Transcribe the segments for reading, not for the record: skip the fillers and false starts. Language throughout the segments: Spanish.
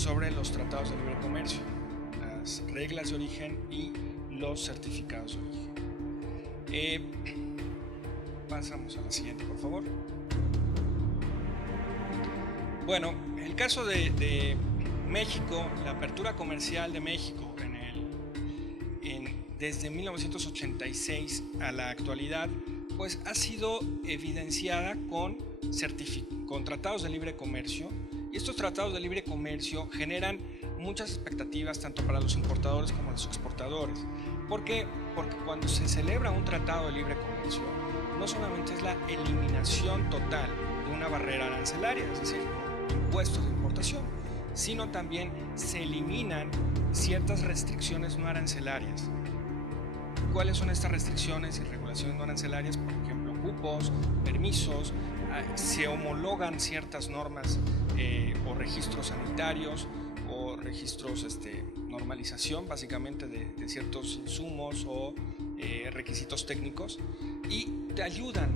sobre los tratados de libre comercio, las reglas de origen y los certificados de origen. Pasamos a la siguiente, por favor. Bueno, el caso de México, la apertura comercial de México desde 1986 a la actualidad, pues ha sido evidenciada con tratados de libre comercio, y estos tratados de libre comercio generan muchas expectativas tanto para los importadores como los exportadores. ¿Por qué? Porque cuando se celebra un tratado de libre comercio, no solamente es la eliminación total de una barrera arancelaria, es decir, impuestos de importación, sino también se eliminan ciertas restricciones no arancelarias. ¿Cuáles son estas restricciones y regulaciones no arancelarias? Por ejemplo, cupos, permisos, se homologan ciertas normas o registros sanitarios o registros, normalización básicamente de ciertos insumos o requisitos técnicos, y te ayudan.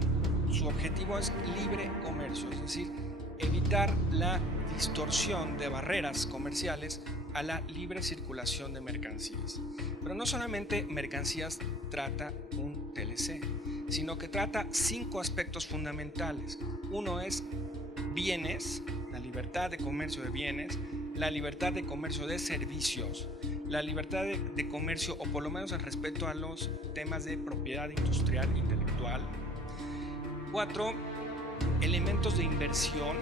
Su objetivo es libre comercio, es decir, evitar la distorsión de barreras comerciales a la libre circulación de mercancías. Pero no solamente mercancías trata un TLC, sino que trata 5 aspectos fundamentales. Uno es bienes, la libertad de comercio de bienes, la libertad de comercio de servicios, la libertad de comercio, o por lo menos el respeto a los temas de propiedad industrial intelectual. 4, elementos de inversión.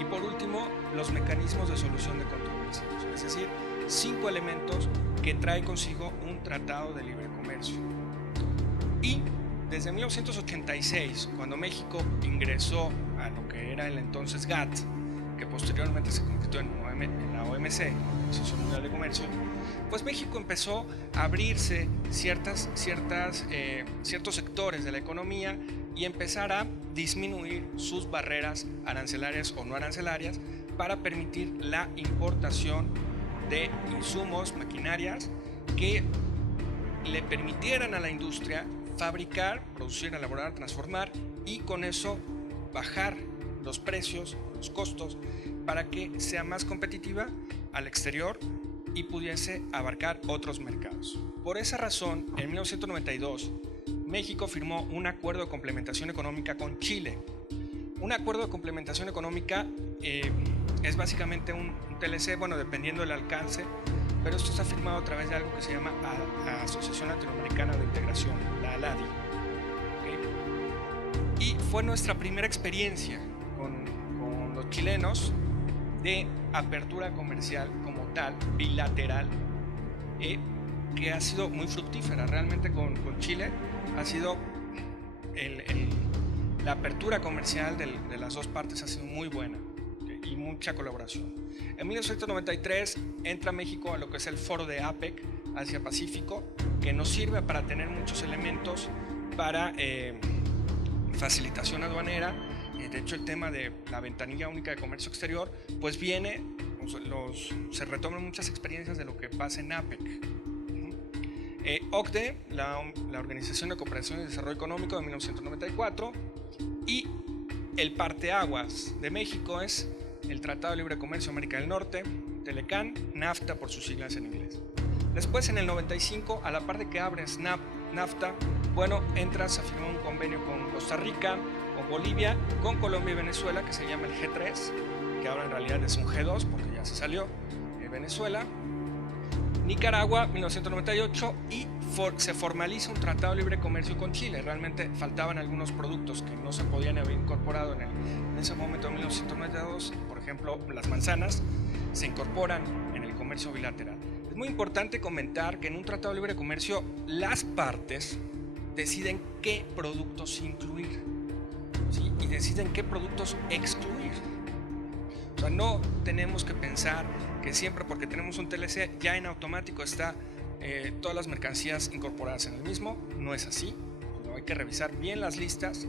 Y por último, los mecanismos de solución de controversias, es decir, 5 elementos que trae consigo un tratado de libre comercio. Y desde 1986, cuando México ingresó a lo que era el entonces GATT, que posteriormente se convirtió en la OMC, Organización Mundial de Comercio, pues México empezó a abrirse ciertos sectores de la economía y empezar a disminuir sus barreras arancelarias o no arancelarias para permitir la importación de insumos, maquinarias que le permitieran a la industria fabricar, producir, elaborar, transformar, y con eso bajar los precios, los costos, para que sea más competitiva al exterior y pudiese abarcar otros mercados. Por esa razón, en 1992, México firmó un acuerdo de complementación económica con Chile. Un acuerdo de complementación económica es básicamente un TLC, bueno, dependiendo del alcance, pero esto está firmado a través de algo que se llama la Asociación Latinoamericana de Integración, la ALADI. ¿Okay? Y fue nuestra primera experiencia con los chilenos de apertura comercial como tal, bilateral, que ha sido muy fructífera. Realmente con Chile ha sido la apertura comercial de las dos partes ha sido muy buena, ¿okay? Y mucha colaboración. En 1993 entra México a lo que es el foro de APEC, Asia-Pacífico, que nos sirve para tener muchos elementos para facilitación aduanera. De hecho, el tema de la ventanilla única de comercio exterior, pues viene, se retoman muchas experiencias de lo que pasa en APEC. OCDE, la Organización de Cooperación y Desarrollo Económico de 1994, y el parteaguas de México es el Tratado de Libre Comercio América del Norte, TELECAN, NAFTA por sus siglas en inglés. Después, en el 95, a la par de que abres NAFTA, bueno, entras a firmar un convenio con Costa Rica, con Bolivia, con Colombia y Venezuela, que se llama el G3, que ahora en realidad es un G2 porque ya se salió Venezuela. Nicaragua, 1998, y se formaliza un tratado de libre comercio con Chile. Realmente faltaban algunos productos que no se podían haber incorporado en ese momento de 1992. Por ejemplo, las manzanas se incorporan en el comercio bilateral. Es muy importante comentar que en un tratado de libre comercio las partes deciden qué productos incluir, ¿sí? Y deciden qué productos excluir. O sea, no tenemos que pensar que siempre porque tenemos un TLC ya en automático está todas las mercancías incorporadas en el mismo. No es así. Hay que revisar bien las listas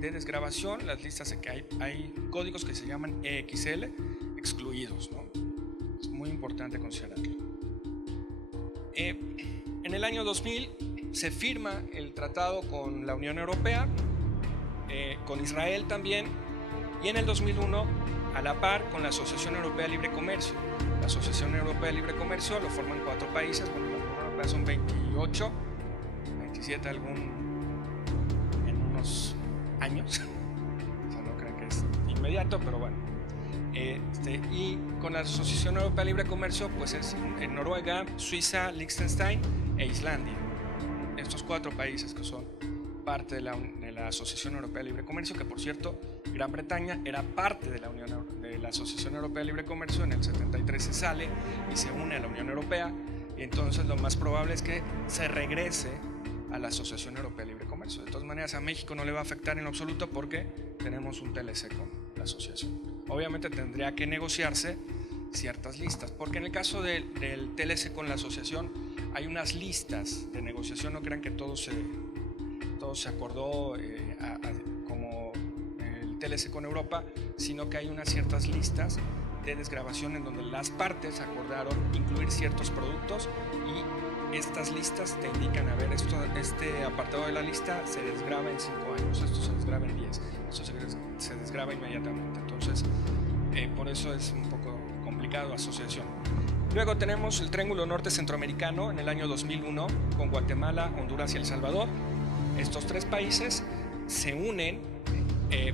de desgravación, las listas de que hay códigos que se llaman EXL excluidos, ¿no? Es muy importante considerarlo. En el año 2000 se firma el tratado con la Unión Europea, con Israel también, y en el 2001 a la par con la Asociación Europea de Libre Comercio. La Asociación Europea de Libre Comercio lo forman 4 países, bueno, la Unión Europea son 28, 27 en unos años, o sea, no creo que es inmediato, pero bueno. Y con la Asociación Europea de Libre Comercio, pues es en Noruega, Suiza, Liechtenstein e Islandia. Estos 4 países que son parte de la Asociación Europea de Libre Comercio, que por cierto, Gran Bretaña era parte de la Asociación Europea de Libre Comercio, en el 73 se sale y se une a la Unión Europea, y entonces lo más probable es que se regrese a la Asociación Europea de Libre Comercio. De todas maneras, a México no le va a afectar en lo absoluto porque tenemos un TLC con la asociación. Obviamente tendría que negociarse ciertas listas, porque en el caso del TLC con la asociación hay unas listas de negociación. No crean que todo se acordó como el TLC con Europa, sino que hay unas ciertas listas de desgravación en donde las partes acordaron incluir ciertos productos, y estas listas te indican, a ver, este apartado de la lista se desgrava en 5 años, esto se desgrava en 10, esto se desgrava inmediatamente. Entonces, por eso es un poco complicado asociación. Luego tenemos el Triángulo Norte Centroamericano en el año 2001 con Guatemala, Honduras y El Salvador. Estos 3 países se unen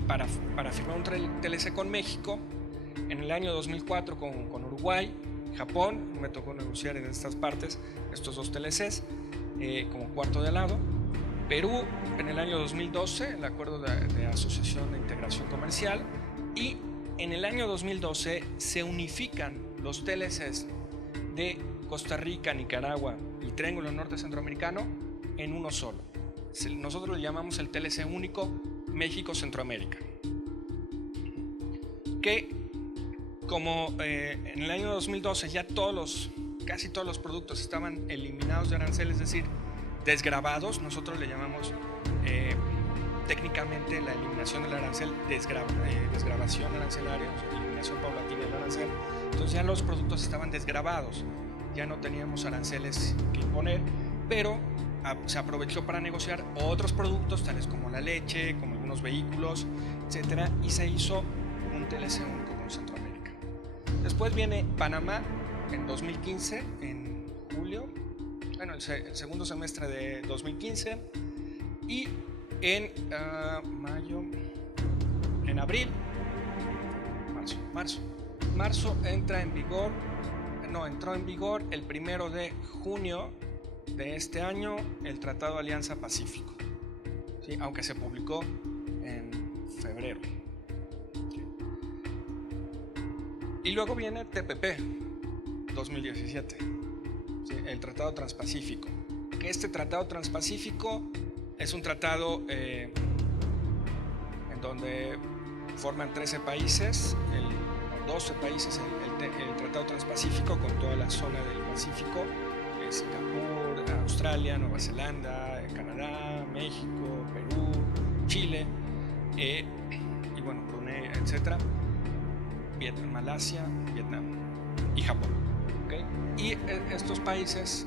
para firmar un TLC con México. En el año 2004 con Uruguay, Japón, me tocó negociar en estas partes estos 2 TLCs como cuarto de al lado. Perú en el año 2012, el acuerdo de asociación de integración comercial, y en el año 2012 se unifican los TLCs de Costa Rica, Nicaragua y Triángulo Norte Centroamericano en uno solo. Nosotros le llamamos el TLC único México-Centroamérica, que como en el año 2012 ya casi todos los productos estaban eliminados de arancel, es decir, desgravados, nosotros le llamamos técnicamente la eliminación del arancel, desgravación arancelaria, eliminación paulatina del arancel. Entonces ya los productos estaban desgravados, ya no teníamos aranceles que imponer, pero se aprovechó para negociar otros productos tales como la leche, como algunos vehículos, etcétera, y se hizo un TLC único con Centroamérica. Después viene Panamá en 2015, en julio, bueno, el segundo semestre de 2015, y en marzo entró en vigor el 1 de junio de este año el Tratado de Alianza Pacífico, ¿sí? Aunque se publicó en febrero. Y luego viene TPP 2017, ¿sí? El Tratado Transpacífico. Que este Tratado Transpacífico es un tratado en donde forman 13 países, 12 países el Tratado Transpacífico con toda la zona del Pacífico, Singapur, Australia, Nueva Zelanda, Canadá, México, Perú, Chile, y bueno, Brunei, etc. Malasia, Vietnam y Japón, ¿okay? Y estos países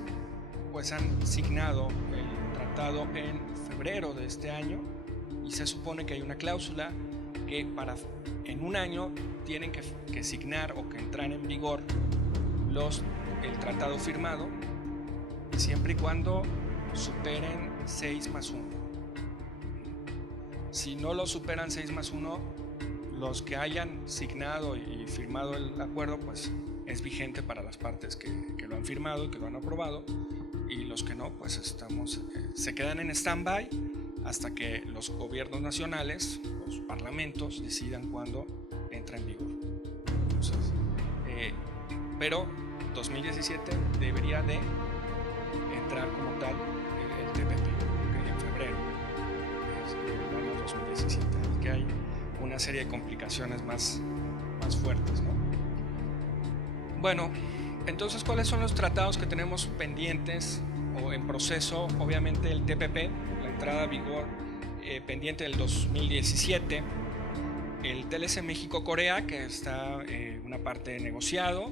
pues han signado el tratado en febrero de este año, y se supone que hay una cláusula que en un año tienen que signar o que entrar en vigor el tratado firmado, siempre y cuando superen 6+1. Si no lo superan 6+1, los que hayan signado y firmado el acuerdo, pues es vigente para las partes que lo han firmado y que lo han aprobado, y los que no, pues se quedan en stand-by hasta que los gobiernos nacionales, los parlamentos, decidan cuándo entra en vigor. Entonces, pero 2017 debería de entrar como tal el TPP, ¿okay? En febrero del año 2017, y que hay una serie de complicaciones más fuertes, ¿no? Bueno, entonces, ¿cuáles son los tratados que tenemos pendientes o en proceso? Obviamente el TPP, la entrada a vigor pendiente del 2017, el TLC México-Corea, que está una parte negociado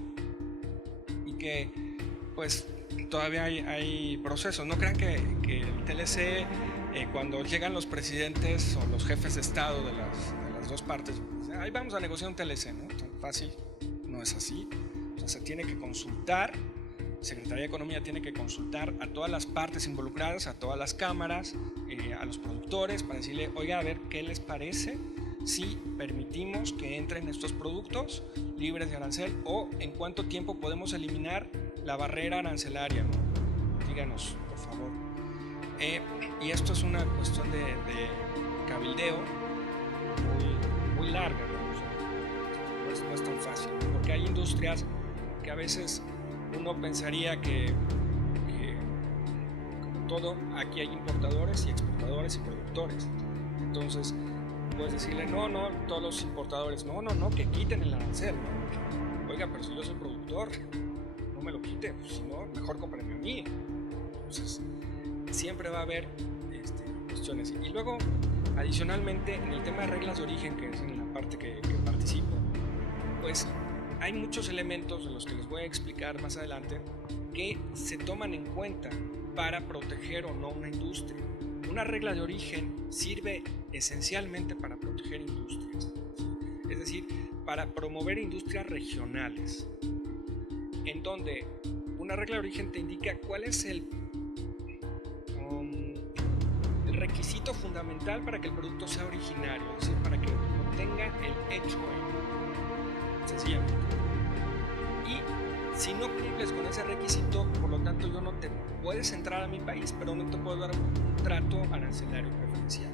y que pues todavía hay procesos. No crean que el TLC, cuando llegan los presidentes o los jefes de Estado de las dos partes, ahí vamos a negociar un TLC, ¿no? Tan fácil, no es así. O sea, se tiene que consultar, Secretaría de Economía tiene que consultar a todas las partes involucradas, a todas las cámaras, a los productores, para decirle, oiga, a ver qué les parece si permitimos que entren estos productos libres de arancel, o en cuánto tiempo podemos eliminar la barrera arancelaria, ¿no? Díganos, por favor. Y esto es una cuestión de cabildeo muy larga, ¿no? O sea, no es tan fácil, porque hay industrias que a veces uno pensaría que como todo, aquí hay importadores y exportadores y productores. Entonces puedes decirle, no, todos los importadores, no, que quiten el arancel, ¿no? Oiga, pero si yo soy productor, no me lo quite, pues, si no, mejor cómprame a mí. Entonces siempre va a haber cuestiones. Y luego, adicionalmente, en el tema de reglas de origen, que es en la parte que participo, pues hay muchos elementos de los que les voy a explicar más adelante que se toman en cuenta para proteger o no una industria. Una regla de origen sirve esencialmente para proteger industrias, es decir, para promover industrias regionales, en donde una regla de origen te indica cuál es el requisito fundamental para que el producto sea originario, es decir, para que contenga el hecho en, sencillamente. Y si no cumples con ese requisito, por lo tanto yo no te puedes entrar a mi país, pero no te puedo dar un trato arancelario preferencial.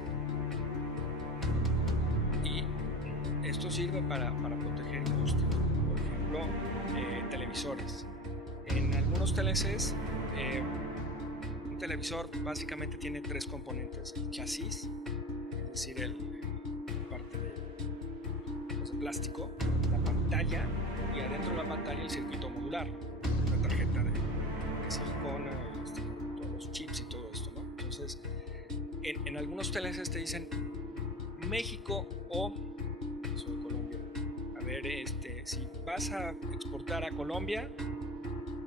Y esto sirve para proteger industrias. Por ejemplo, televisores. En algunos TLCs, un televisor básicamente tiene tres componentes: el chasis, es decir, la parte de plástico, la pantalla, y adentro de la pantalla el circuito modular, la tarjeta de silicona, todos los chips y todo esto, ¿no? Entonces, en algunos TLCs te dicen México o soy Colombia. A ver, si vas a exportar a Colombia,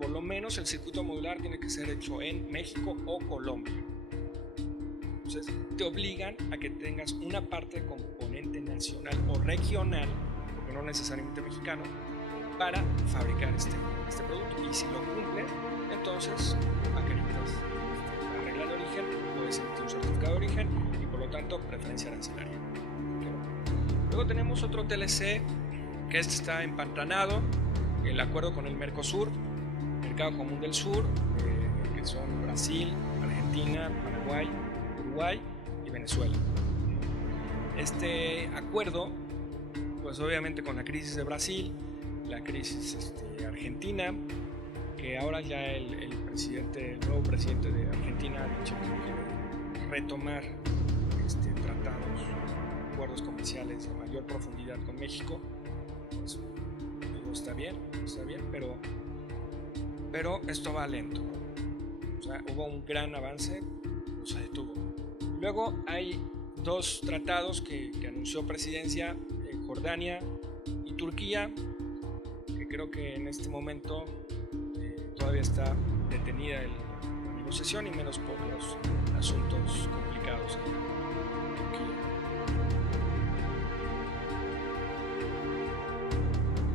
por lo menos el circuito modular tiene que ser hecho en México o Colombia. Entonces te obligan a que tengas una parte de componente nacional o regional, porque no necesariamente mexicano, para fabricar este producto. Y si lo cumples, entonces acreditas la regla de origen, puedes emitir un certificado de origen y por lo tanto preferencia arancelaria. Luego tenemos otro TLC que está empantanado, el acuerdo con el Mercosur, Mercado Común del Sur, que son Brasil, Argentina, Paraguay, Uruguay y Venezuela. Este acuerdo, pues obviamente con la crisis de Brasil, la crisis argentina, que ahora ya el nuevo presidente de Argentina ha dicho que quiere retomar tratados, acuerdos comerciales de mayor profundidad con México. Pues, está bien, pero esto va lento. O sea, hubo un gran avance, pero se detuvo. Luego hay dos tratados que anunció presidencia, Jordania y Turquía, que creo que en este momento todavía está detenida la negociación, y menos por los asuntos complicados en Turquía.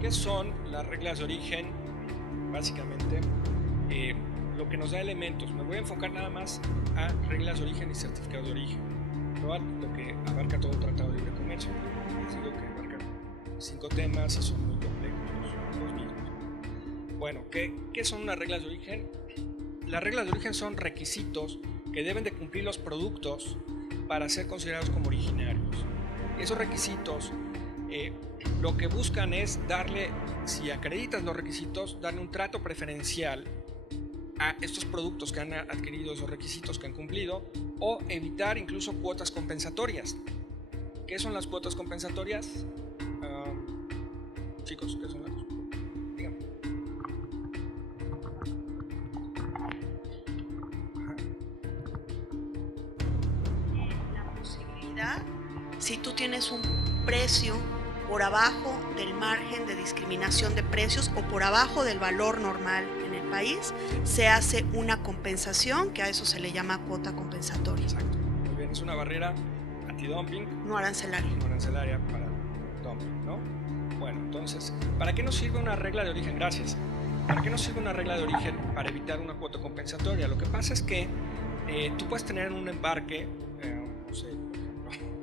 ¿Qué son las reglas de origen? Básicamente, lo que nos da elementos. Me voy a enfocar nada más a reglas de origen y certificados de origen, no a lo que abarca todo un tratado de libre comercio. Les digo que abarcan 5 temas y son muy complejos los mismos. Bueno, ¿qué son unas reglas de origen? Las reglas de origen son requisitos que deben de cumplir los productos para ser considerados como originarios. Esos requisitos lo que buscan es darle, si acreditas los requisitos, darle un trato preferencial a estos productos que han adquirido esos requisitos, que han cumplido, o evitar incluso cuotas compensatorias. ¿Qué son las cuotas compensatorias? Chicos, ¿qué son las? Díganme. La posibilidad, si tú tienes un precio por abajo del margen de discriminación de precios o por abajo del valor normal en el país, se hace una compensación, que a eso se le llama cuota compensatoria. Exacto. Muy bien, es una barrera antidumping. No arancelaria. No arancelaria para dumping, ¿no? Bueno, entonces, ¿para qué nos sirve una regla de origen? Gracias. ¿Para qué nos sirve una regla de origen? Para evitar una cuota compensatoria. Lo que pasa es que tú puedes tener en un embarque, no sé, por ejemplo,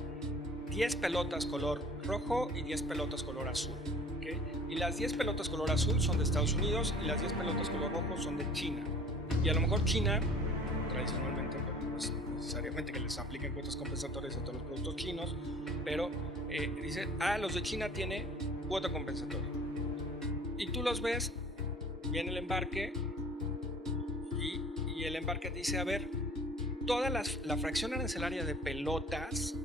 10 pelotas color rojo y 10 pelotas color azul. ¿Okay? Y las 10 pelotas color azul son de Estados Unidos y las 10 pelotas color rojo son de China. Y a lo mejor China, tradicionalmente, no es necesariamente que les apliquen cuotas compensatorias a todos los productos chinos, pero dice, los de China tienen cuota compensatoria. Y tú los ves, viene el embarque y el embarque dice, a ver, toda la fracción arancelaria de pelotas,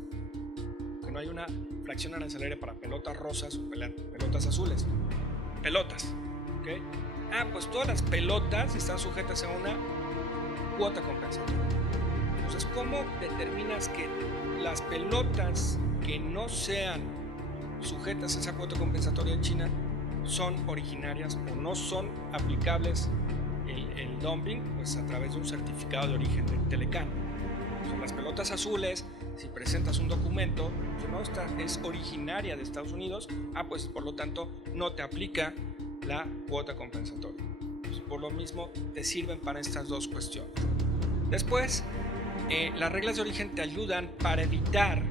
que no hay una fracción arancelaria para pelotas rosas o pelotas azules, pelotas, ¿ok? Pues todas las pelotas están sujetas a una cuota compensatoria. Entonces, ¿cómo determinas que las pelotas que no sean sujetas a esa cuota compensatoria en China son originarias o no son aplicables el dumping? Pues a través de un certificado de origen del Telecán. Entonces, las pelotas azules, si presentas un documento que no es originaria de Estados Unidos, pues por lo tanto no te aplica la cuota compensatoria. Pues por lo mismo te sirven para estas dos cuestiones. Después, las reglas de origen te ayudan para evitar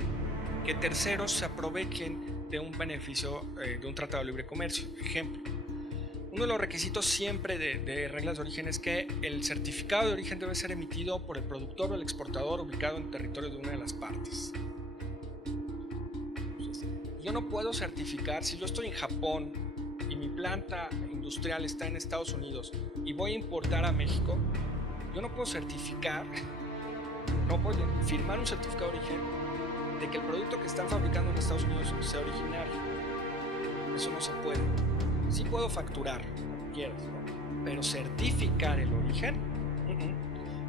que terceros se aprovechen de un beneficio de un tratado de libre comercio. Ejemplo, uno de los requisitos siempre de reglas de origen es que el certificado de origen debe ser emitido por el productor o el exportador ubicado en territorio de una de las partes. Entonces, yo no puedo certificar, si yo estoy en Japón y mi planta industrial está en Estados Unidos y voy a importar a México, yo no puedo certificar, no puedo firmar un certificado de origen de que el producto que están fabricando en Estados Unidos sea originario. Eso no se puede. Sí puedo facturar, como quieras, ¿no? Pero certificar el origen.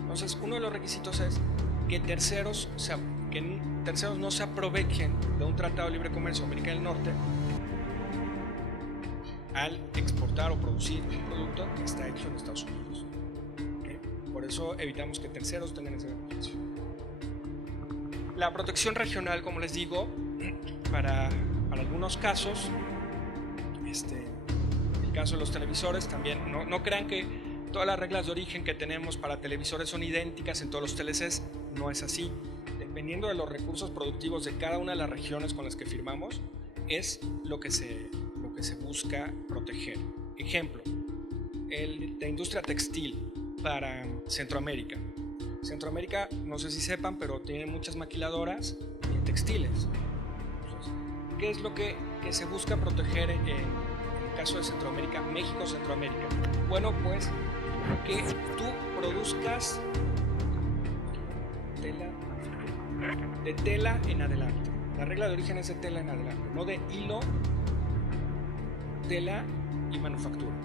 Entonces, uno de los requisitos es que terceros no se aprovechen de un tratado de libre comercio de América del Norte al exportar o producir un producto que está hecho en Estados Unidos. ¿Okay? Por eso evitamos que terceros tengan ese beneficio. La protección regional, como les digo, para algunos casos, el caso de los televisores también, no crean que todas las reglas de origen que tenemos para televisores son idénticas en todos los TLCs, no es así. Dependiendo de los recursos productivos de cada una de las regiones con las que firmamos, es lo que se busca proteger. Ejemplo, la industria textil para Centroamérica. Centroamérica, no sé si sepan, pero tiene muchas maquiladoras y textiles. Entonces, ¿qué es lo que se busca proteger en el caso de Centroamérica, México, Centroamérica? Bueno, pues que tú produzcas de tela en adelante. La regla de origen es de tela en adelante, no de hilo, tela y manufactura.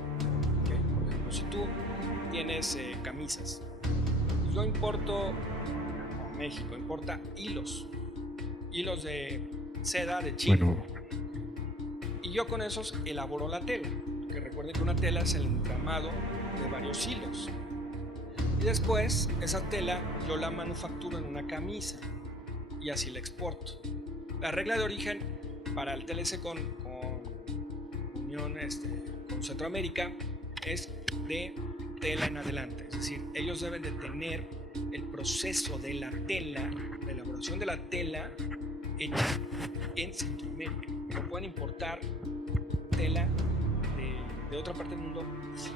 ¿Okay? Por ejemplo, si tú tienes camisas, yo importo, México importa hilos de seda de China. Bueno. Y yo con esos elaboro la tela, que recuerden que una tela es el entramado de varios hilos. Y después esa tela yo la manufacturo en una camisa y así la exporto. La regla de origen para el TLC con Centroamérica es de tela en adelante, es decir, ellos deben de tener el proceso de la tela, la elaboración de la tela hecha en Centroamérica. No pueden importar tela de otra parte del mundo. Sí.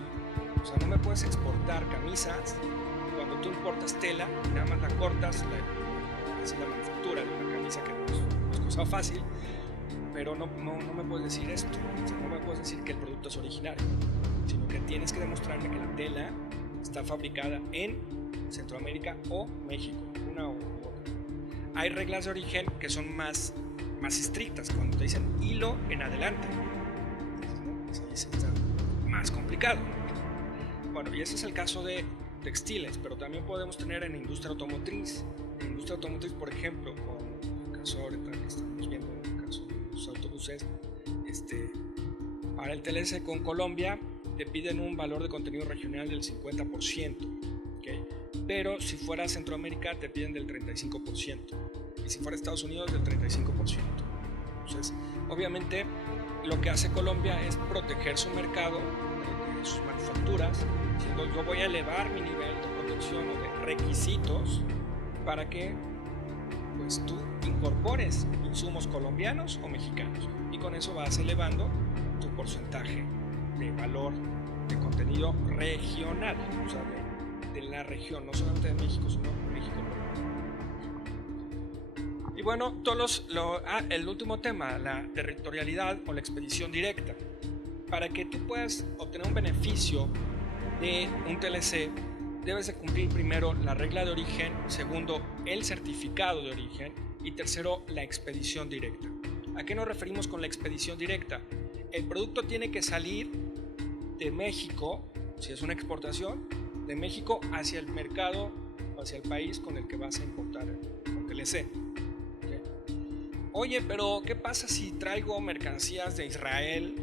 O sea, no me puedes exportar camisas cuando tú importas tela, nada más la cortas, haces la manufactura de una camisa que no es cosa fácil, pero no me puedes decir esto. O sea, no me puedes decir que el producto es originario, sino que tienes que demostrarme que la tela está fabricada en Centroamérica o México, una u otra. Hay reglas de origen que son más estrictas, cuando te dicen hilo en adelante. Entonces, ¿no? Está más complicado, ¿no? Bueno, y ese es el caso de textiles, pero también podemos tener en industria automotriz. En industria automotriz, por ejemplo, con el caso ahorita que estamos viendo, el caso de los autobuses, para el TLC con Colombia te piden un valor de contenido regional del 50%, ¿okay? Pero si fuera Centroamérica te piden del 35%, y si fuera Estados Unidos del 35%. Entonces obviamente lo que hace Colombia es proteger su mercado de sus manufacturas, diciendo yo voy a elevar mi nivel de protección o de requisitos para que pues tú incorpores insumos colombianos o mexicanos, y con eso vas elevando tu porcentaje de valor de contenido regional, o sea, de la región, no solamente de México, sino México. Y bueno, el último tema, la territorialidad o la expedición directa. Para que tú puedas obtener un beneficio de un TLC, debes de cumplir primero la regla de origen, segundo, el certificado de origen, y tercero, la expedición directa. ¿A qué nos referimos con la expedición directa? El producto tiene que salir de México, si es una exportación, de México hacia el mercado, hacia el país con el que vas a importar con TLC. ¿Okay? Oye, pero ¿qué pasa si traigo mercancías de Israel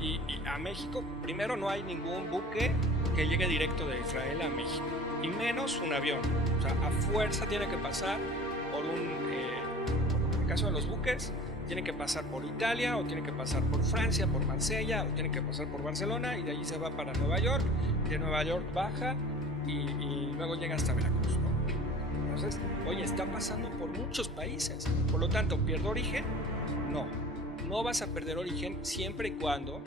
y a México? Primero, no hay ningún buque que llegue directo de Israel a México, y menos un avión. O sea, a fuerza tiene que pasar por en el caso de los buques, tiene que pasar por Italia, o tiene que pasar por Francia, por Marsella, o tiene que pasar por Barcelona, y de allí se va para Nueva York, de Nueva York baja y luego llega hasta Veracruz, ¿no? Entonces, oye, está pasando por muchos países, por lo tanto, ¿pierdo origen? No vas a perder origen siempre y cuando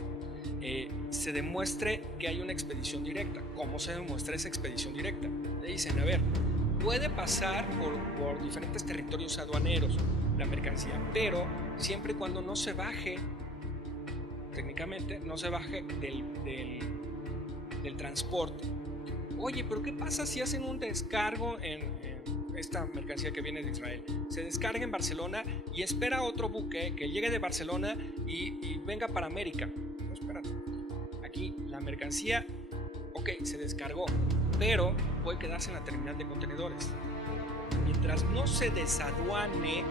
se demuestre que hay una expedición directa. ¿Cómo se demuestra esa expedición directa? Le dicen, a ver, puede pasar por diferentes territorios aduaneros la mercancía, pero siempre y cuando no se baje, técnicamente, no se baje del transporte. Oye, pero ¿qué pasa si hacen un descargo en esta mercancía que viene de Israel? Se descarga en Barcelona y espera otro buque que llegue de Barcelona y venga para América. No, espérate. Aquí la mercancía, ok, se descargó, pero puede quedarse en la terminal de contenedores. Mientras no se desaduane,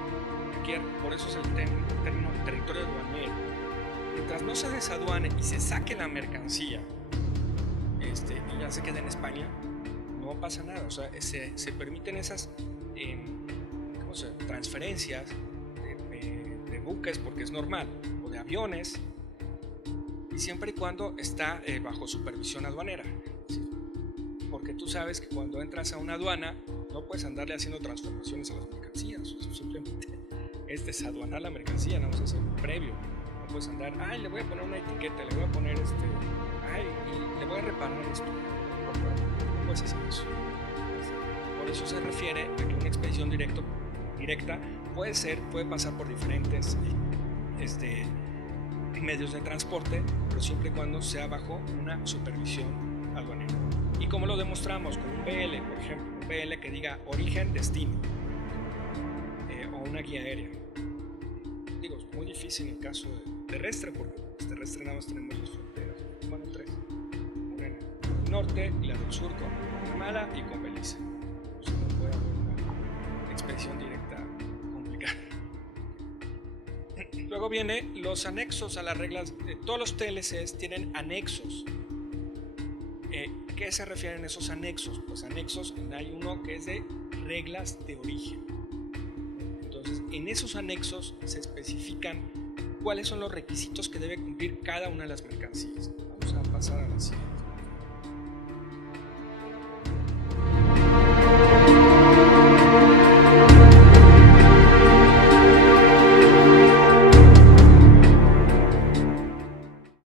por eso es el término territorio aduanero, mientras no se desaduane y se saque la mercancía y ya se quede en España, no pasa nada. O sea, se permiten esas transferencias de buques, porque es normal, o de aviones, y siempre y cuando está bajo supervisión aduanera. ¿Sí? Porque tú sabes que cuando entras a una aduana no puedes andarle haciendo transformaciones a las mercancías, o sea, simplemente es desaduanar la mercancía, no es un previo. No puedes andar, le voy a poner una etiqueta, le voy a poner y le voy a reparar esto. No puedes hacer eso. Por eso se refiere a que una expedición directa puede pasar por diferentes medios de transporte, pero siempre y cuando sea bajo una supervisión aduanera. ¿Y cómo lo demostramos? Con un BL, por ejemplo, un BL que diga origen, destino, o una guía aérea. Digo, es muy difícil en el caso terrestre, porque terrestre nada más tenemos dos fronteras, bueno, tres, una en el norte y la del sur con Guatemala y con Belice. O sea, no puede haber una expedición directa complicada. Luego vienen los anexos a las reglas. Todos los TLCs tienen anexos. ¿Qué se refieren a esos anexos? Pues anexos, hay uno que es de reglas de origen. Entonces, en esos anexos se especifican cuáles son los requisitos que debe cumplir cada una de las mercancías. Vamos a pasar a la siguiente.